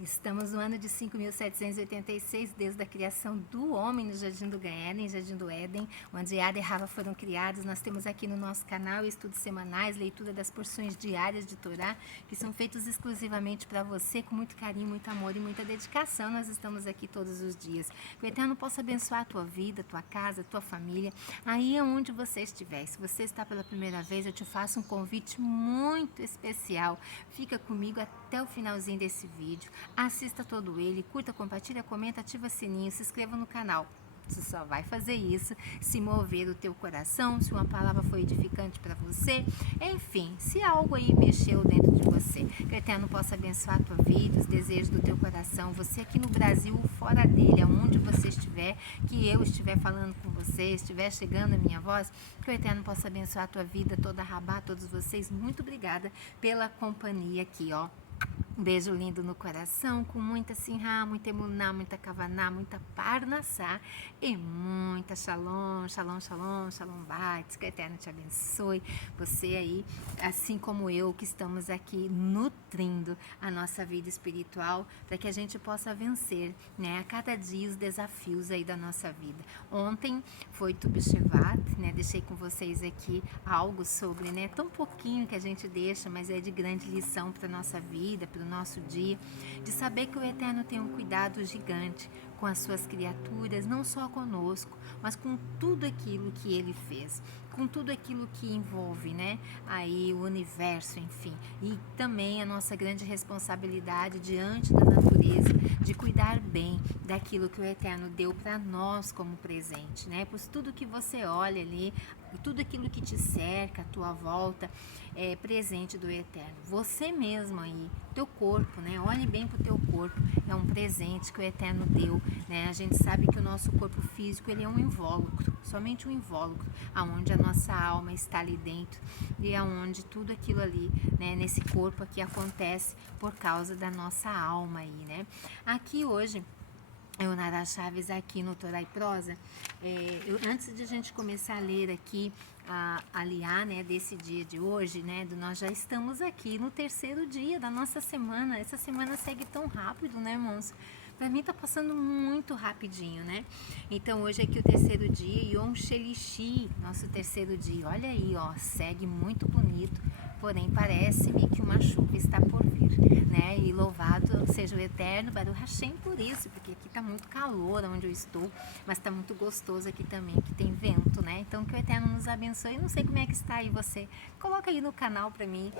Estamos no ano de 5.786, desde a criação do homem no Jardim do Éden, Jardim do Éden, onde Ada e Rava foram criados. Nós temos aqui no nosso canal estudos semanais, leitura das porções diárias de Torá, que são feitos exclusivamente para você, com muito carinho, muito amor e muita dedicação. Nós estamos aqui todos os dias. Que o Eterno possa abençoar a tua vida, a tua casa, a tua família, aí onde você estiver. Se você está pela primeira vez, eu te faço um convite muito especial. Fica comigo até o finalzinho desse vídeo. Assista todo ele, curta, compartilha, comenta, ativa o sininho, se inscreva no canal. Você só vai fazer isso se mover o teu coração, se uma palavra foi edificante para você, enfim, se algo aí mexeu dentro de você. Que o Eterno possa abençoar a tua vida, os desejos do teu coração, você aqui no Brasil, fora dele, aonde você estiver, que eu estiver falando com você, estiver chegando a minha voz, que o Eterno possa abençoar a tua vida, toda a Rabá, todos vocês. Muito obrigada pela companhia aqui, ó. Um beijo lindo no coração, com muita sinhá, muita emuná, muita kavaná, muita parnassá e muita shalom, shalom, shalom, shalom bates. Que o Eterno te abençoe. Você aí, assim como eu, que estamos aqui nutrindo a nossa vida espiritual, para que a gente possa vencer, né, a cada dia os desafios aí da nossa vida. Ontem foi Tu B'Shevat, né, deixei com vocês aqui algo sobre, né, tão pouquinho que a gente deixa, mas é de grande lição para nossa vida, para o nosso dia, de saber que o Eterno tem um cuidado gigante com as suas criaturas, não só conosco, mas com tudo aquilo que ele fez, com tudo aquilo que envolve, né, aí o universo, enfim, e também a nossa grande responsabilidade diante da natureza, de cuidar bem daquilo que o Eterno deu para nós como presente, né, pois tudo que você olha ali, tudo aquilo que te cerca, a tua volta, é presente do Eterno. Você mesmo aí, teu corpo, né? Olhe bem pro teu corpo, é um presente que o Eterno deu, né? A gente sabe que o nosso corpo físico, ele é um invólucro, somente um invólucro, aonde a nossa alma está ali dentro e aonde tudo aquilo ali, né? Nesse corpo aqui acontece por causa da nossa alma aí, né? Aqui hoje, eu, Nara Chaves, aqui no Torá e Prosa, antes de a gente começar a ler aqui a liá, né, desse dia de hoje, né, nós já estamos aqui no terceiro dia da nossa semana. Essa semana segue tão rápido, né, irmãos? Para mim tá passando muito rapidinho, né? Então hoje é aqui o terceiro dia, Yom Shelishi, nosso terceiro dia. Olha aí, ó, segue muito bonito, porém parece-me que uma chuva está por vir, né? E louvado seja o Eterno, Baruch Hashem, por isso, porque aqui tá muito calor onde eu estou, mas tá muito gostoso aqui também, que tem vento, né? Então que o Eterno nos abençoe. Não sei como é que está aí você, coloca aí no canal para mim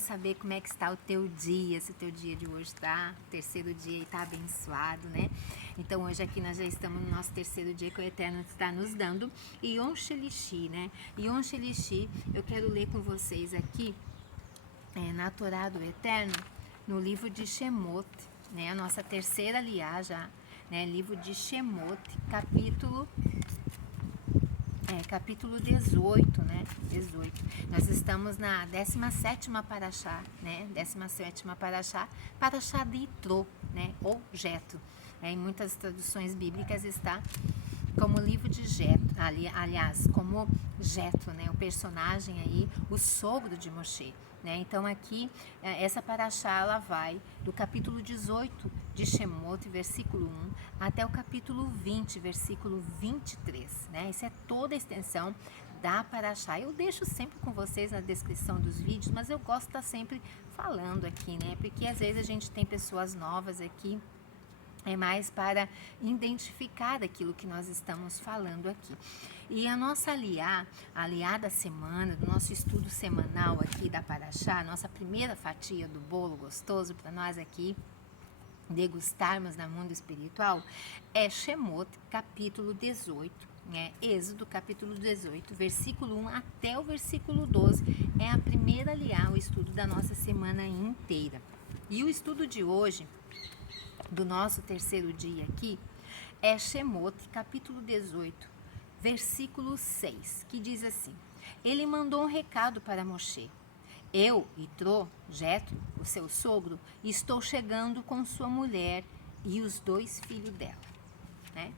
saber como é que está o teu dia, se o teu dia de hoje tá, terceiro dia e tá abençoado, né? Então hoje aqui nós já estamos no nosso terceiro dia que o Eterno está nos dando, e Yom Shelishi, né? Yom Shelishi, eu quero ler com vocês aqui, na Torá do Eterno, no livro de Shemot, né? A nossa terceira liá já, né? Livro de Shemot, capítulo 18, né? 18. Nós estamos na 17ª Parashá, né? 17ª Parashá, Parashá de Itró, né? Ou Jetro. Em muitas traduções bíblicas está como livro de Jetro, aliás, como Jetro, né? O personagem aí, o sogro de Moshe, né? Então aqui, essa Parashá, ela vai do capítulo 18 de Shemot, versículo 1, até o capítulo 20, versículo 23, né? Isso é toda a extensão da Parashá. Eu deixo sempre com vocês na descrição dos vídeos, mas eu gosto de estar sempre falando aqui, né? Porque às vezes a gente tem pessoas novas aqui, é mais para identificar aquilo que nós estamos falando aqui. E a nossa aliá, a aliá da semana, do nosso estudo semanal aqui da Parashá, a nossa primeira fatia do bolo gostoso para nós aqui degustarmos no mundo espiritual, é Shemot, capítulo 18, né? Êxodo, capítulo 18, versículo 1 até o versículo 12, é a primeira aliá, o estudo da nossa semana inteira. E o estudo de hoje, do nosso terceiro dia aqui, é Shemot, capítulo 18, versículo 6, que diz assim: ele mandou um recado para Moshe: eu, Itró, Jetro, o seu sogro, estou chegando com sua mulher e os 2 filhos dela, né?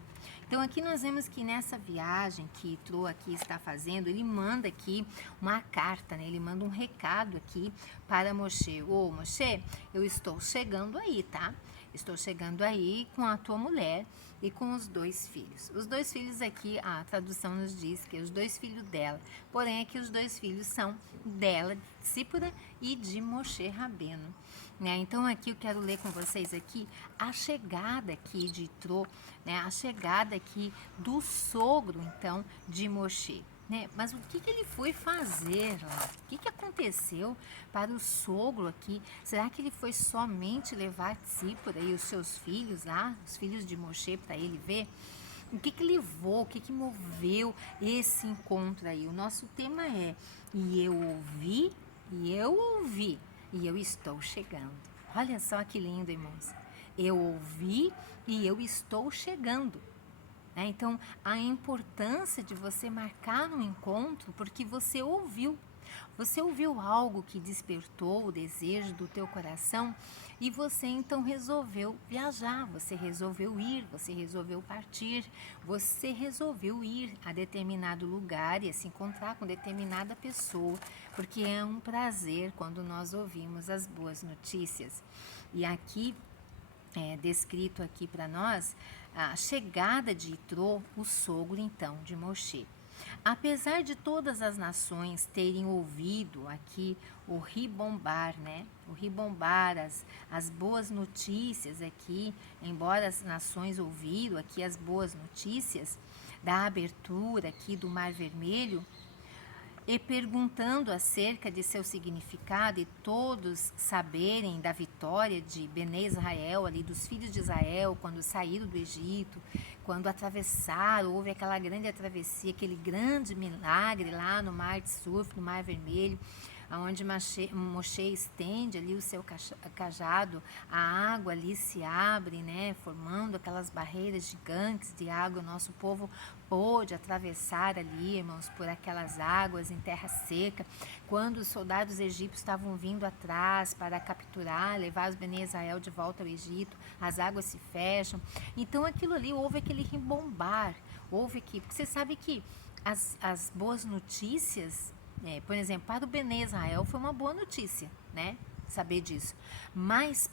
Então aqui nós vemos que nessa viagem que Yitro aqui está fazendo, ele manda aqui uma carta, né? Ele manda um recado aqui para Moshe. Ô Moshe, eu estou chegando aí, tá? Estou chegando aí com a tua mulher e com os 2 filhos. Os 2 filhos aqui, a tradução nos diz que os 2 filhos dela, porém aqui os 2 filhos são dela, de Tsípora e de Moshe Rabbeinu. Né? Então aqui eu quero ler com vocês aqui a chegada aqui de Yitro, né? A chegada aqui do sogro então de Moshe. Né? Mas o que ele foi fazer lá? O que aconteceu para o sogro aqui? Será que ele foi somente levar Tsípora e os seus filhos lá, os filhos de Moshe, para ele ver? O que levou, o que moveu esse encontro aí? O nosso tema é: e eu ouvi, e eu ouvi, e eu estou chegando. Olha só que lindo, irmãos. Eu ouvi e eu estou chegando. Né? Então, a importância de você marcar um encontro porque você ouviu. Você ouviu algo que despertou o desejo do teu coração e você então resolveu viajar, você resolveu ir, você resolveu partir, você resolveu ir a determinado lugar e se encontrar com determinada pessoa, porque é um prazer quando nós ouvimos as boas notícias. E aqui descrito aqui para nós a chegada de Yitro, o sogro então de Moshe. Apesar de todas as nações terem ouvido aqui o ribombar, né? O ribombar, as boas notícias aqui, embora as nações ouviram aqui as boas notícias da abertura aqui do Mar Vermelho, e perguntando acerca de seu significado e todos saberem da vitória de Bené Israel, ali dos filhos de Israel, quando saíram do Egito, quando atravessaram, houve aquela grande travessia, aquele grande milagre lá no Mar de Surf, no Mar Vermelho, onde Moshe estende ali o seu cajado, a água ali se abre, né, formando aquelas barreiras gigantes de água. O nosso povo pôde atravessar ali, irmãos, por aquelas águas em terra seca. Quando os soldados egípcios estavam vindo atrás para capturar, levar os Bene Israel de volta ao Egito, as águas se fecham. Então aquilo ali, houve aquele ribombar, houve que, porque você sabe que as boas notícias, por exemplo, para o Bene Israel foi uma boa notícia, né? Saber disso. Mas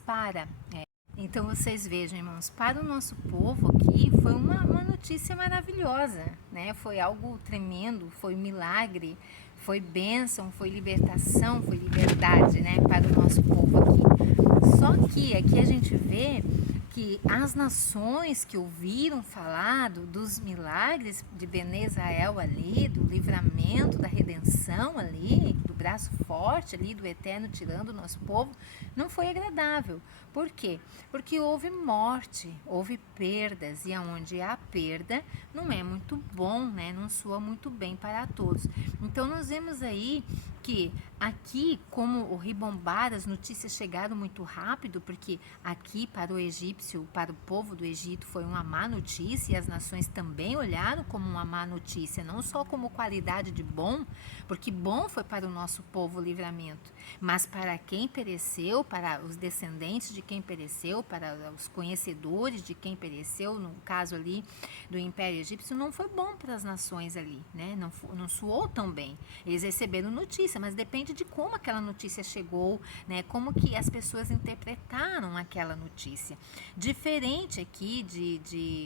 então vocês vejam, irmãos, para o nosso povo aqui foi uma notícia maravilhosa, né? Foi algo tremendo, foi milagre, foi bênção, foi libertação, foi liberdade, né? Para o nosso povo aqui. Só que aqui a gente vê que as nações que ouviram falar dos milagres de Bene Israel ali, do livramento, da redenção ali, do braço forte ali do Eterno tirando o nosso povo, não foi agradável. Por quê? Porque houve morte, houve perdas, e aonde há perda não é muito bom, né? Não soa muito bem para todos. Então nós vemos aí que aqui, como o ribombar, as notícias chegaram muito rápido, porque aqui para o egípcio, para o povo do Egito, foi uma má notícia, e as nações também olharam como uma má notícia, não só como qualidade de bom, porque bom foi para o nosso povo o livramento, mas para quem pereceu, para os descendentes de quem pereceu, para os conhecedores de quem pereceu, no caso ali do Império Egípcio, não foi bom para as nações ali, né? Não soou tão bem. Eles receberam notícia, mas depende de como aquela notícia chegou, né? Como que as pessoas interpretaram aquela notícia. Diferente aqui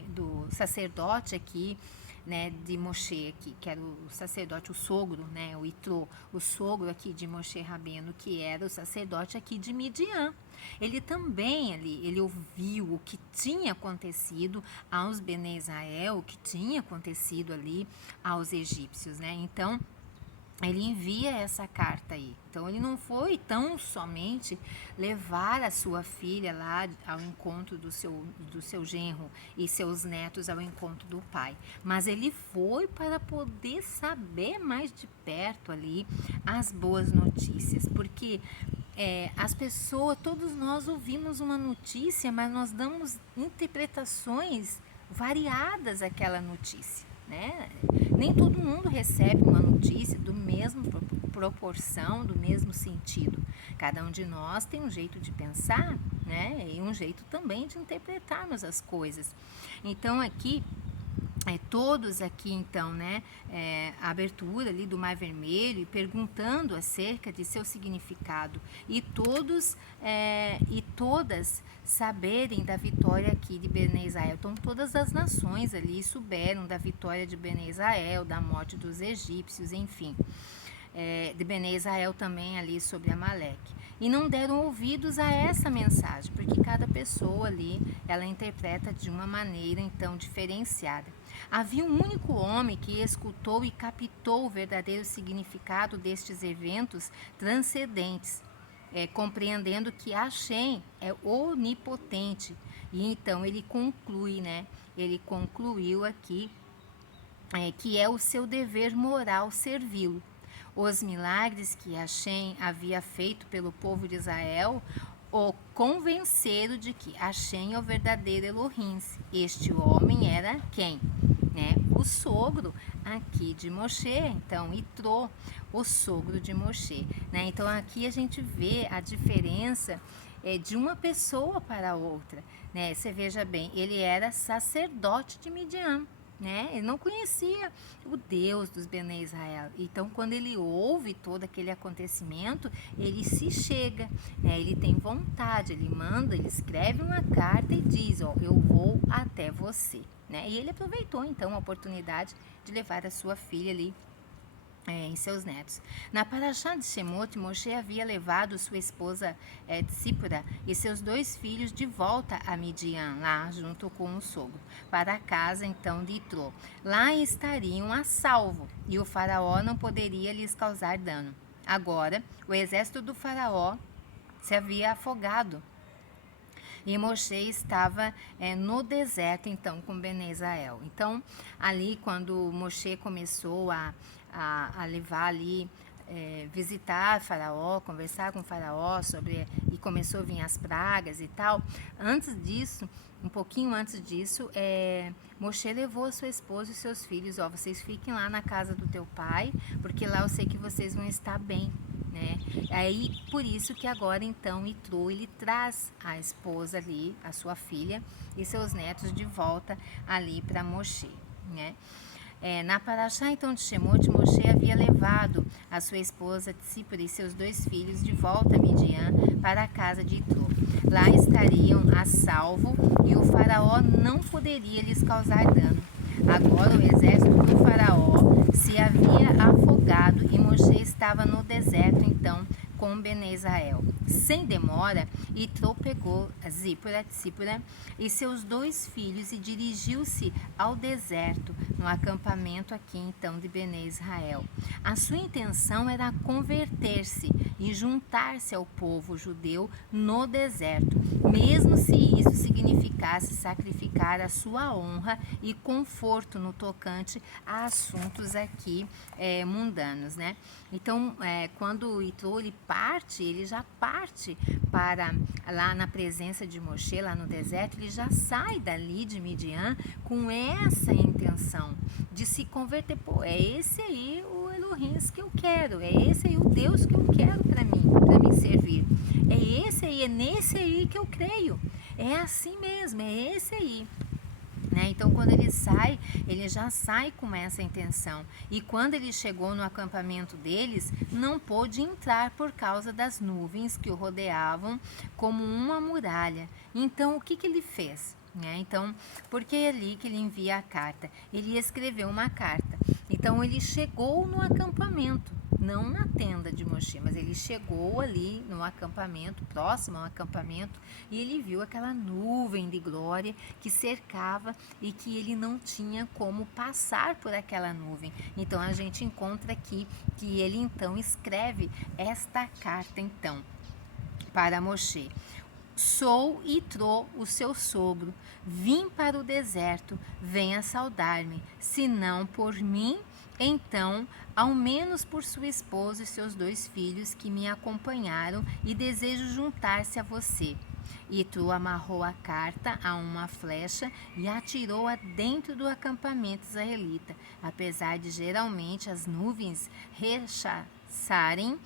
do sacerdote aqui, né, de Moshe aqui, que era o sacerdote, o sogro, né, o Yitro, o sogro aqui de Moshe Rabbeinu, que era o sacerdote aqui de Midian. Ele também ali, ele ouviu o que tinha acontecido aos Bene Israel, o que tinha acontecido ali aos egípcios, né? Então, ele envia essa carta aí. Então ele não foi tão somente levar a sua filha lá ao encontro do seu genro e seus netos ao encontro do pai, mas ele foi para poder saber mais de perto ali as boas notícias, porque as pessoas, todos nós ouvimos uma notícia, mas nós damos interpretações variadas àquela notícia, né? Nem todo mundo recebe uma notícia do mesmo proporção, do mesmo sentido. Cada um de nós tem um jeito de pensar, né? E um jeito também de interpretarmos as coisas. Então aqui todos aqui então, né, a abertura ali do Mar Vermelho e perguntando acerca de seu significado e todos e todas saberem da vitória aqui de Bene Israel. Então todas as nações ali souberam da vitória de Bene Israel, da morte dos egípcios, enfim, de Bene Israel também ali sobre Amaleque. E não deram ouvidos a essa mensagem, porque cada pessoa ali, ela interpreta de uma maneira então diferenciada. Havia um único homem que escutou e captou o verdadeiro significado destes eventos transcendentes, compreendendo que Hashem é onipotente. E então ele conclui, né? Ele concluiu aqui que é o seu dever moral servi-lo. Os milagres que Hashem havia feito pelo povo de Israel o convenceram de que Hashem é o verdadeiro Elohim. Este homem era quem? Né? O sogro aqui de Moshe, então, Itró, o sogro de Moshe. Né? Então, aqui a gente vê a diferença de uma pessoa para outra. Né? Você veja bem, ele era sacerdote de Midian. Né? Ele não conhecia o Deus dos Bene Israel. Então, quando ele ouve todo aquele acontecimento, ele se chega, né? Ele tem vontade, ele manda, ele escreve uma carta e diz, ó, eu vou até você. Né? E ele aproveitou, então, a oportunidade de levar a sua filha ali em seus netos. Na Parashá de Shemot, Moshe havia levado sua esposa Tzipora e seus 2 filhos de volta a Midian, lá junto com o sogro, para a casa então de Itró. Lá estariam a salvo e o faraó não poderia lhes causar dano. Agora, o exército do faraó se havia afogado e Moshe estava no deserto então com Bene Israel. Então, ali quando Moshe começou a levar ali, visitar Faraó, conversar com Faraó sobre, e começou a vir as pragas e tal. Antes disso, um pouquinho antes disso, Moshe levou a sua esposa e seus filhos, ó, vocês fiquem lá na casa do teu pai, porque lá eu sei que vocês vão estar bem. Né? Aí, por isso que agora então Itró, ele traz a esposa ali, a sua filha e seus netos de volta ali para Moshe, né? Na Parashá então de Shemot, Moshe havia levado a sua esposa Tzipora e seus 2 filhos de volta a Midian para a casa de Itró. Lá estariam a salvo e o faraó não poderia lhes causar dano. Agora o exército do faraó se havia afogado e Moshe estava no deserto então com Bene Israel. Sem demora, Itró pegou Tzipora e seus 2 filhos e dirigiu-se ao deserto, no acampamento aqui então de Bene Israel. A sua intenção era converter-se e juntar-se ao povo judeu no deserto, mesmo se isso significasse sacrificar a sua honra e conforto no tocante a assuntos aqui mundanos, né? Então, quando Itró ele parte, ele já parte para lá na presença de Moshe, lá no deserto, ele já sai dali de Midian com essa intenção de se converter. Pô, é esse aí o Elohim que eu quero, é esse aí o Deus que eu quero para me servir. É esse aí, é nesse aí que eu creio. É assim mesmo, é esse aí. Né? Então, quando ele sai, ele já sai com essa intenção. E quando ele chegou no acampamento deles, não pôde entrar por causa das nuvens que o rodeavam como uma muralha. Então, o que ele fez? Então, porque é ali que ele envia a carta? Ele escreveu uma carta. Então, ele chegou no acampamento, não na tenda de Moshe, mas ele chegou ali no acampamento, próximo ao acampamento, e ele viu aquela nuvem de glória que cercava e que ele não tinha como passar por aquela nuvem. Então a gente encontra aqui que ele então escreve esta carta então para Moshe. Sou Itró, o seu sogro, vim para o deserto, venha saudar-me, se não por mim, então, ao menos por sua esposa e seus 2 filhos que me acompanharam e desejo juntar-se a você. Itró amarrou a carta a uma flecha e atirou-a dentro do acampamento israelita, apesar de geralmente as nuvens rechaçarem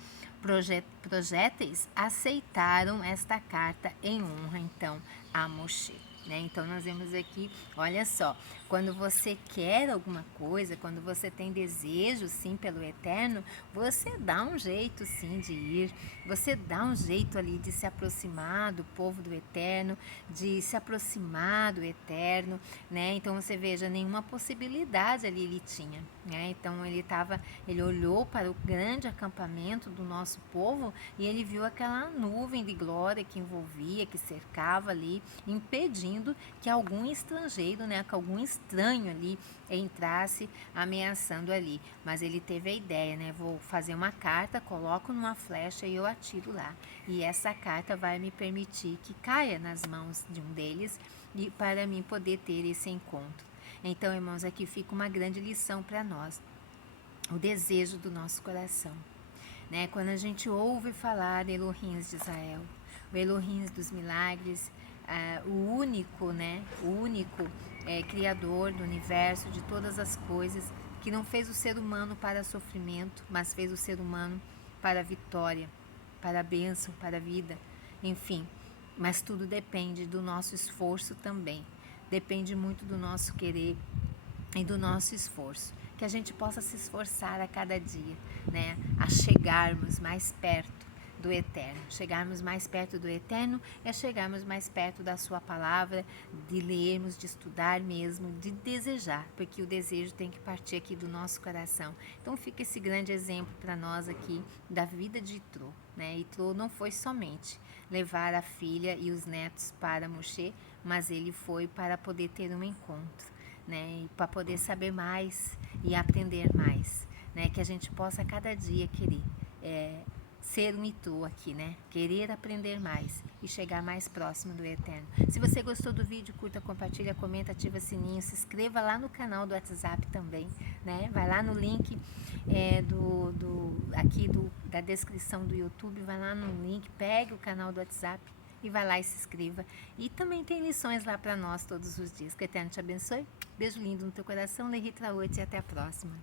projéteis, aceitaram esta carta em honra então a Moshe. né? Então nós vemos aqui, olha só, quando você quer alguma coisa, quando você tem desejo sim pelo eterno, você dá um jeito sim de ir, você dá um jeito ali de se aproximar do povo do eterno, de se aproximar do eterno, né? Então você veja, nenhuma possibilidade ali ele tinha, né? Então ele olhou para o grande acampamento do nosso povo e ele viu aquela nuvem de glória que envolvia, que cercava ali, impedindo que algum estrangeiro, né, que algum estranho ali entrasse ameaçando ali. Mas ele teve a ideia, né, vou fazer uma carta, coloco numa flecha e eu atiro lá. E essa carta vai me permitir que caia nas mãos de um deles e para mim poder ter esse encontro. Então, irmãos, aqui fica uma grande lição para nós. O desejo do nosso coração, né? Quando a gente ouve falar de Elohim de Israel, o Elohim dos milagres, o único, né? O único criador do universo, de todas as coisas, que não fez o ser humano para sofrimento, mas fez o ser humano para a vitória, para a bênção, para a vida, enfim. Mas tudo depende do nosso esforço também. Depende muito do nosso querer e do nosso esforço. Que a gente possa se esforçar a cada dia, né? A chegarmos mais perto do Eterno. Chegarmos mais perto do Eterno é chegarmos mais perto da sua palavra, de lermos, de estudar mesmo, de desejar, porque o desejo tem que partir aqui do nosso coração. Então fica esse grande exemplo para nós aqui da vida de Itrô, né? Itrô não foi somente levar a filha e os netos para Moshe, mas ele foi para poder ter um encontro, né? E para poder saber mais e aprender mais, né? Que a gente possa cada dia querer ser um Itrô aqui, né? Querer aprender mais e chegar mais próximo do Eterno. Se você gostou do vídeo, curta, compartilha, comenta, ativa sininho, se inscreva lá no canal do WhatsApp também, né? Vai lá no link da descrição do YouTube, vai lá no link, pegue o canal do WhatsApp e vai lá e se inscreva. E também tem lições lá para nós todos os dias. Que o Eterno te abençoe. Beijo lindo no teu coração, Leritra 8 e até a próxima.